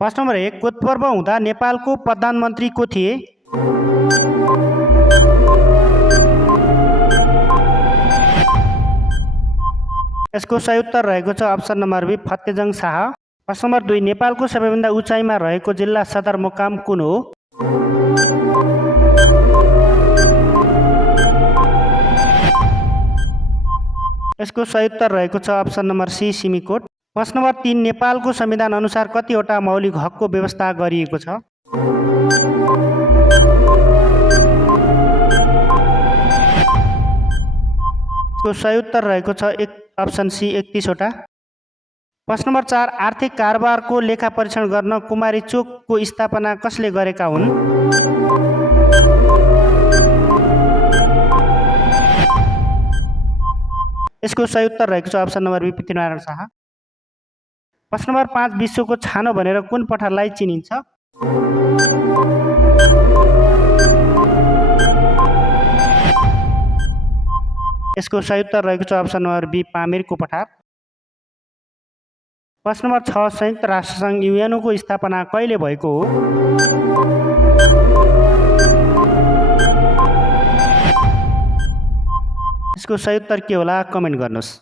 प्रश्न नम्बर 1 कोत पर्व हुँदा नेपालको प्रधानमन्त्री को थिए? यसको सही उत्तर रहेको छ option number be Fateh Jung Shah. प्रश्न नम्बर 2 नेपालको सबैभन्दा उचाइमा रहेको जिल्ला सदरमुकाम कुन हो? यसको सही उत्तर रहेको छ अप्सन नम्बर सी सिमीकोट। प्रश्न नम्बर 3 नेपालको संविधान अनुसार कतिवटा मौलिक हकको व्यवस्था गरिएको छ? यसको सही उत्तर रहेको छ अप्सन सी 31 वटा। प्रश्न नम्बर 4 आर्थिक कारोबारको लेखा परीक्षण गर्न कुमारी चोकको स्थापना कसले गरेका हुन्? यसको सही उत्तर रहेको छ option number B Prithvi Narayan Shah. प्रश्न नम्बर 5 विश्वको छानो भनेर कुन पठारलाई चिनिन्छ? यसको सही उत्तर रहेको छ अप्सन नम्बर बी पामेरको पठार। प्रश्न नम्बर 6 संयुक्त राष्ट्रसङ्घ युएनओको स्थापना कहिले भएको हो? यसको सही उत्तर के होला कमेन्ट गर्नुहोस्।